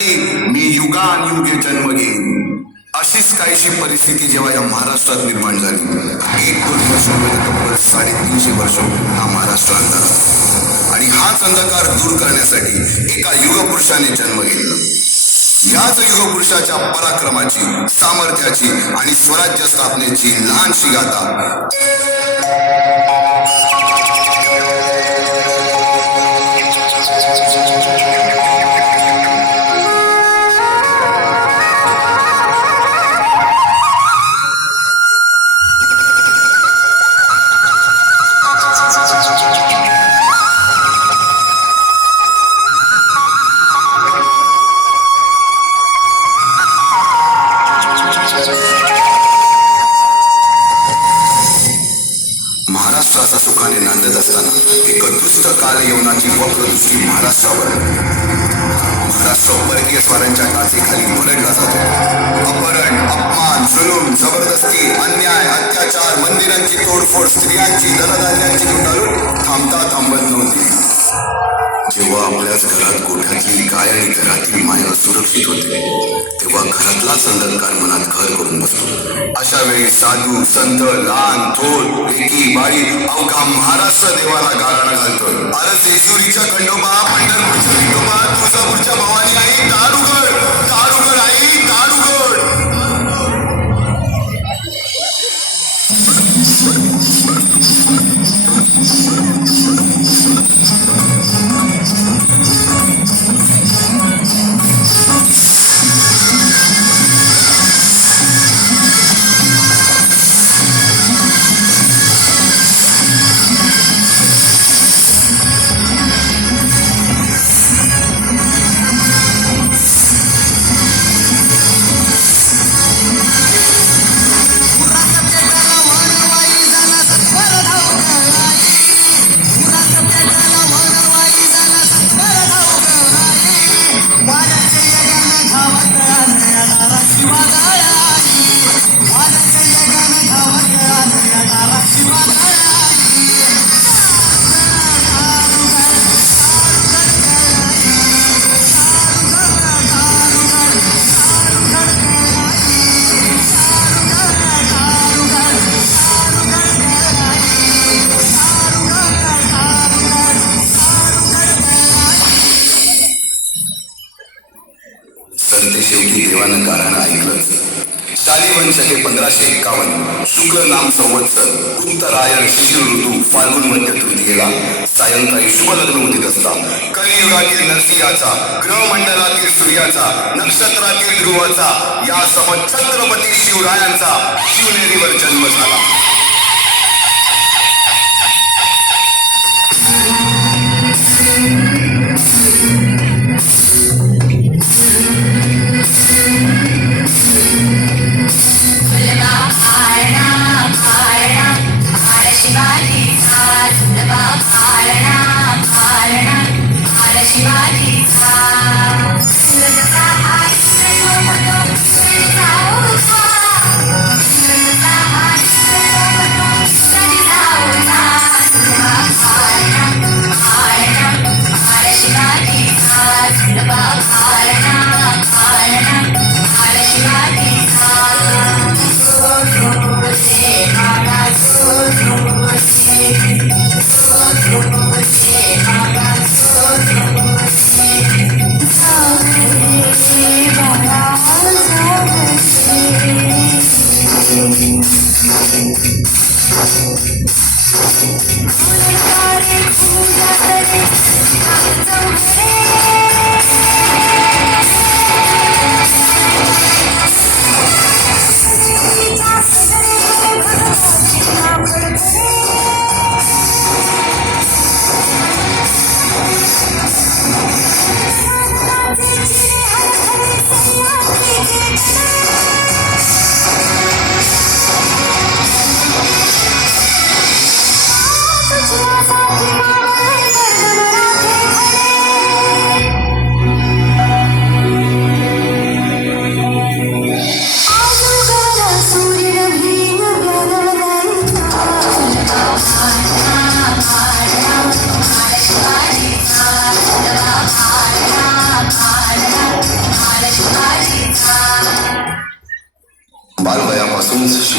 मी युगानुयुगे जन्म घेईन अशीच काहीशी परिस्थिती जेव्हा या महाराष्ट्रात निर्माण झाली. 1-2 वर्षांमध्ये तब्बल 350 वर्ष हा महाराष्ट्र अंधार आणि हाच अंधकार दूर करण्यासाठी एका युगपुरुषाने जन्म घेतला. याच युगपुरुषाच्या पराक्रमाची, सामर्थ्याची आणि स्वराज्य स्थापनेची लहानशी गाथा महाराष्ट्राचा सुखाने नांदत असताना एक दुष्ट कालयवनाची वक्रदृष्टी महाराष्ट्रावर. महाराष्ट्र परकीय स्वारांच्या टाचेखाली भरडला जातो. अपहरण, अपमान, जुलूम, जबरदस्ती, अन्याय, अत्याचार, मंदिरांची तोडफोड, स्त्रियांची, धनधान्यांची लुटालूट थांबत नव्हती. जेव्हा आपल्याच घरात गोठ्यातली गाय आणि घरातील माया सुरक्षित होते तेव्हा घरातलाच अंधकार मनात घर करून बसतो. अशा वेळी साधू, संत, लहान, थोर, लेकी, बाळी अवघा महाराष्ट्र देवाला गाळण घालतो. अरे जेजुरीच्या खंडोबा, पंढरपूरच्या खंडोबा, तुळजापूरच्या भवानी आई, दार उघड, दार उघड आई, दार उघड. सरते शेवटी देवानं गाणं ऐकलंच. शालिवंश हे 1551 शुक्ल नाम संवत्सर उत्तरायण शिशिर ऋतू फाल्गुन मध्य तृतीयेला सायंकाळी शुभ लग्न उदित असता कलियुगातील नरसिंहाचा, ग्रहमंडलातील सूर्याचा, नक्षत्रातील ध्रुवाचा या सम छत्रपती शिवरायांचा शिवनेरीवर जन्म झाला.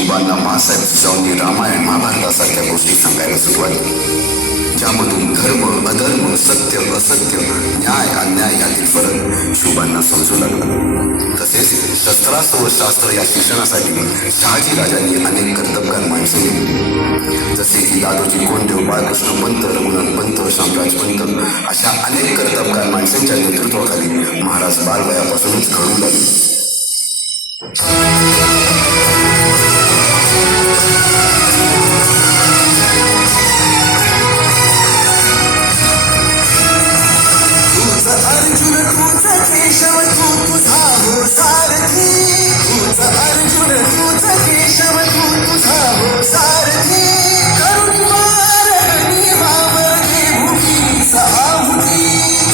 शिवबांना मासाहेब जिजाऊंनी रामायण महाभारतासारख्या गोष्टी सांगायला सुरुवात केली, ज्यामधून धर्म अधर्म सत्य असत्य न्याय अन्याय यातील फरक शिवबांना समजू लागला. तसेच शस्त्रास्त्र व शास्त्र या शिक्षणासाठी शहाजी राजांनी अनेक कर्तबगार माणसे नेमली, जसे की दादोजी कोंडदेव, बाळकृष्ण पंत, रघुनाथ पंत, शामराज पंत अशा अनेक कर्तबगार माणसांच्या नेतृत्वाखाली महाराज बालवयापासूनच घडू लागले. अर्जुन तूच केशव तू तुझा हो सारथी, तूच अर्जुन तूच केशव तू तुझा हो सारथी, करुणी मारगणी वावरते भूमीच आहुती,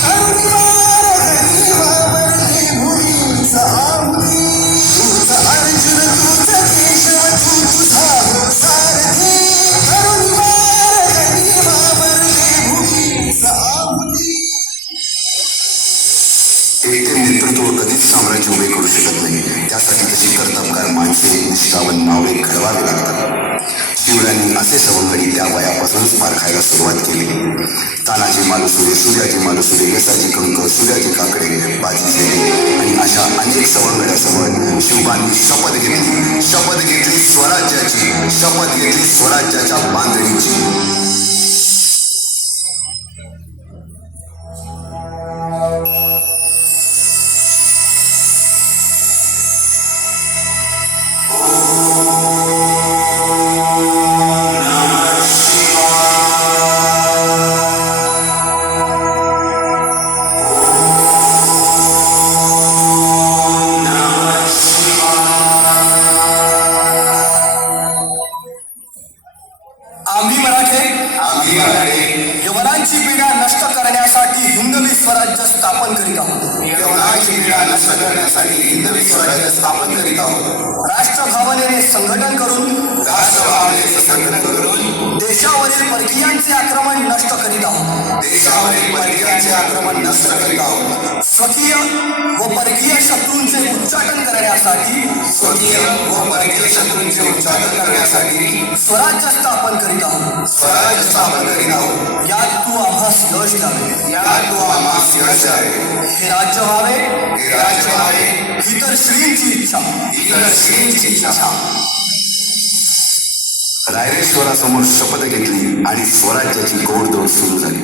करुणी मारगणी वावरते भूमीच आहुती, तूच अर्जुन तूच केशव तू तुझा हो सारथी, करुणी मारगणी वावरते भूमीच आहुती. एकटे नेतृत्व कधीच साम्राज्य उभे करू शकत नाही, त्यासाठी तशी कर्तबगार माणसे निष्ठावंत नावे घडवावे लागतात. शिवरायांनी असे सवंगडी त्या वयापासूनच पारखायला सुरुवात केली. तानाजी मालुसरे, सूर्याजी मालुसरे, यसाजी कंक, सूर्याजी काकडे, बाजी शेरे आणि अशा अनेक सवंगड्यासमोर शिवबांनी शपथ घेतली स्वराज्याची, शपथ घेतली स्वराज्याच्या बांधणीची. यवनांची पीडा नष्ट करण्यासाठी हिंदवी स्वराज्य स्थापन करीत आहोत. यवनांची पीडा नष्ट करण्यासाठी हिंदवी स्वराज्य स्थापन करीत आहोत. राष्ट्रभावनेने संघटन करून देशावरील परकीयांचे आक्रमण नष्ट करीत आहोत. स्वकीय व परकीय शत्रूंचे उच्चाटन करण्यासाठी स्वराज्य स्थापन करीत आहोत. यात तू आम्हास यश द्यावे. हे राज्य व्हावे ही तर श्रींची इच्छा. रायरेश्वरासमोर शपथ घेतली आणि स्वराज्याची गोडदोड सुरू झाली.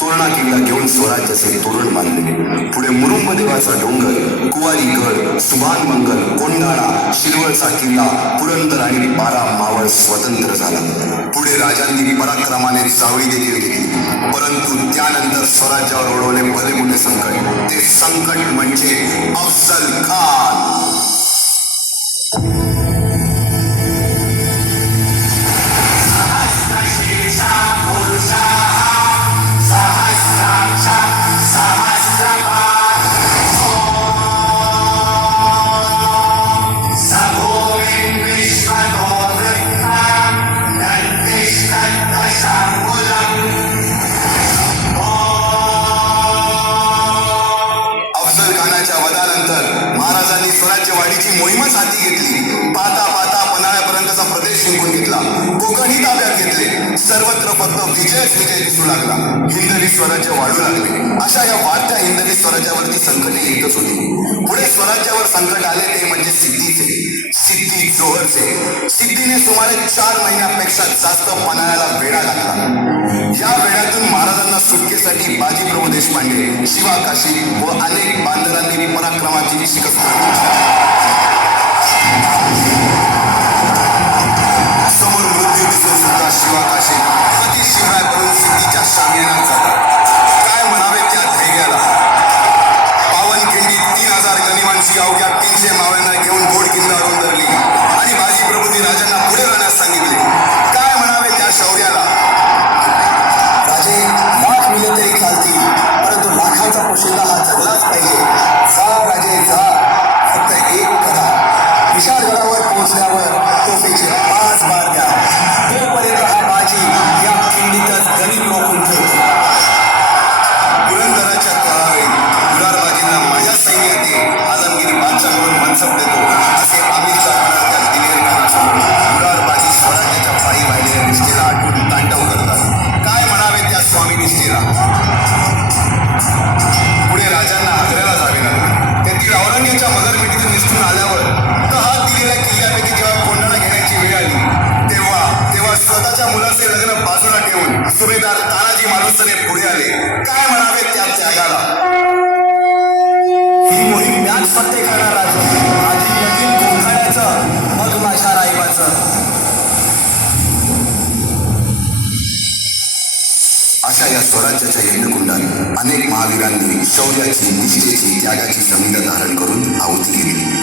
तोरणा किल्ला घेऊन स्वराज्याचे तोरण बांधले. पुढे मुरुंब देवाचा डोंगर, कुवारी गड, सुभान मंगल, कोंडाणा, शिरवळचा किल्ला, पुरंदर आणि 12 मावळ स्वतंत्र झाला. पुढे राजांनी पराक्रमाने सावळी देखील घेतली. परंतु त्यानंतर स्वराज्यावर ओढवले भले मोठे संकट. ते संकट म्हणजे अफजल खान. महाराजांनी स्वराज्यवाढीची मोहीमच हाती घेतली. पाहता पाहता पन्हाळ्यापर्यंतचा प्रदेश जिंकून घेतला. कोकणही ताब्यात घेतले. सर्वत्र फक्त विजय दिसू लागला. हिंदवी स्वराज्य वाढू लागले. अशा या वाढत्या हिंदवी स्वराज्यावरती संकटे येतच होती. पुढे स्वराज्यावर संकट आले ते म्हणजे सिद्धी जोहरचे. सिद्धीने सुमारे 4 महिन्यापेक्षा जास्त पन्हाळ्याला वेढा घातला. या वेळातून महाराजांना सुटकेसाठी बाजीप्रभू देशपांडे, शिवा काशी व अनेक बांधवांनी पराक्रमाची शिकस्त समोर मृत्यू दिसून सुद्धा शिवा काशी अति शिवराय बनून सिद्धीच्या शामियानात झाला. काय म्हणावे त्या धैर्याला. पावनखिंडी 3000 गनिमांची अवघ्या 300 मावळ्यांना घेऊन गोड किल्ला धरली आणि बाजीप्रभूंनी राजांना पुढे राहण्यास सांगितले. काय म्हणावे त्या शौर्याला. राजे लाख मिले तरी चालतील, परंतु लाखांचा पोशिंदा हा जगलाच पाहिजे. जा राजे जा, फक्त एक करा. विशाळगडावर पोहोचल्यावर तोफेचे 5 बार द्या. तोपर्यंत हा बाजी या खिंडीतच गणित रोखून ठेवतो. पुरंदराच्या तळावेळी गुरारबाजींना माझ्या सैन्यात आलमगिरी बादशाह म्हणून मनसब देतो असे आमिरचा दिलेर खानासमोर सुभेदार तानाजी मालुसरे पुढे आले. काय म्हणावे त्या त्यागाला. ही मोहीम मॅच फत्ते करणार राजू. आधी लगीन कोंखाड्याचं, मग माझ्या रायबाचं. अशा या स्वराज्याच्या यज्ञकुंडात अनेक महावीरांनी शौर्याची, निष्ठेची, त्यागाची संगीत धारण करून आहुती दिली.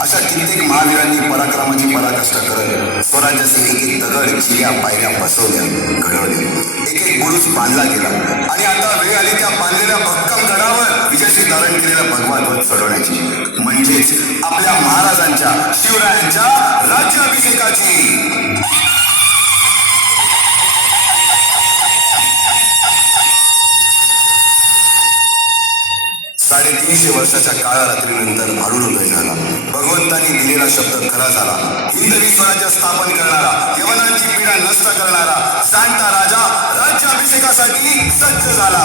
अशा कित्येक महावीरांनी पराक्रमाची पराकाष्ठा करत स्वराज्याचे एक एक दगड, चिऱ्या, पायऱ्या बसवल्या, घडवले. एक एक बुरुज बांधला गेला आणि आता वेळ आली त्या बांधलेल्या भक्कम गडावर विजयशी धारण केलेला भगवा ध्वज चढवण्याची, म्हणजेच आपल्या महाराजांच्या, शिवरायांच्या राज्याभिषेकाची. 350 वर्षाच्या काळारात्रीनंतर भारूडोदय झाला. भगवंतांनी दिलेला शब्द खरा झाला. हिंदवी स्वराज्य स्थापन करणारा, यवनांची पीडा नष्ट करणारा जाणता राजा राज्याभिषेकासाठी सज्ज झाला.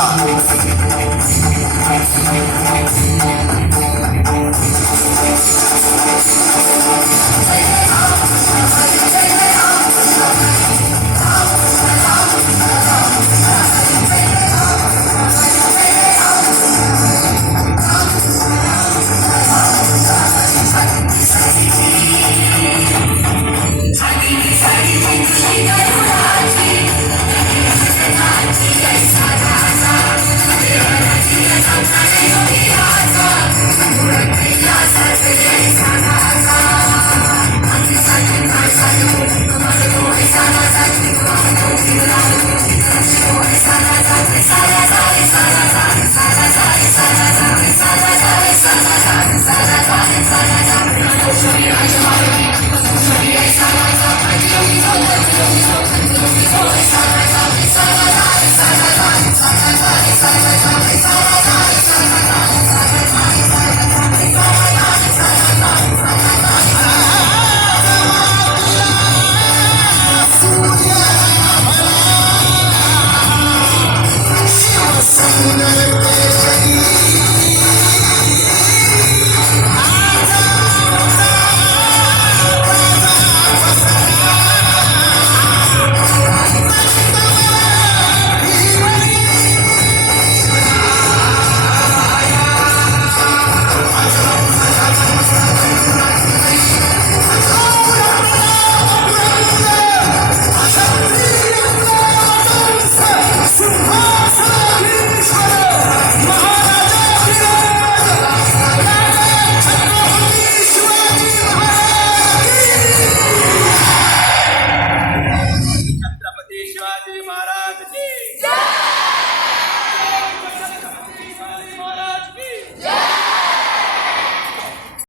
शिवाजी महाराज की